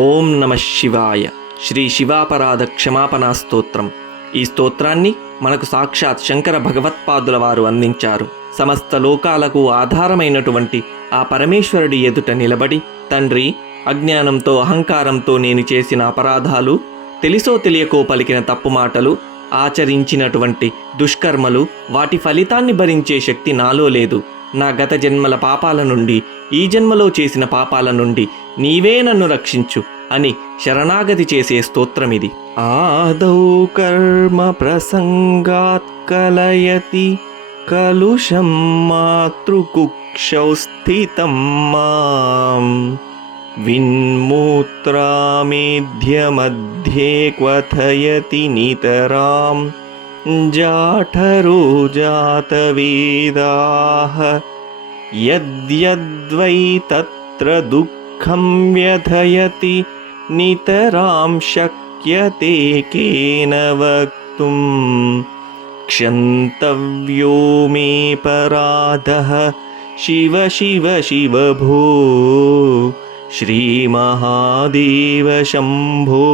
ఓం నమ శివాయ. శ్రీ శివాపరాధ క్షమాపణా స్తోత్రం. ఈ స్తోత్రాన్ని మనకు సాక్షాత్ శంకర భగవత్పాదుల వారు అందించారు. సమస్త లోకాలకు ఆధారమైనటువంటి ఆ పరమేశ్వరుడి ఎదుట నిలబడి, తండ్రి, అజ్ఞానంతో అహంకారంతో నేను చేసిన అపరాధాలు, తెలిసో తెలియకో పలికిన తప్పు మాటలు, ఆచరించినటువంటి దుష్కర్మలు, వాటి ఫలితాన్ని భరించే శక్తి నాలో లేదు. నా గత జన్మల పాపాల నుండి, ఈ జన్మలో చేసిన పాపాల నుండి నీవే నన్ను రక్షించు అని శరణాగతి చేసే స్తోత్రమిది. ఆదౌ కర్మ ప్రసంగాత్ కలయతి కలుషం మాతృకుక్షౌ స్థితం మాం విన్మూత్రామేధ్యమధ్యే క్వథయతి నితరాం జాఠరో జాతవేదాః యద్యద్వై తత్ర దుఃఖం వ్యథయతి నితరాం శక్యతే కేన వక్తుం క్షంతవ్యో మే పరాధః శివ శివ శివ భో శ్రీ మహాదేవ శంభో.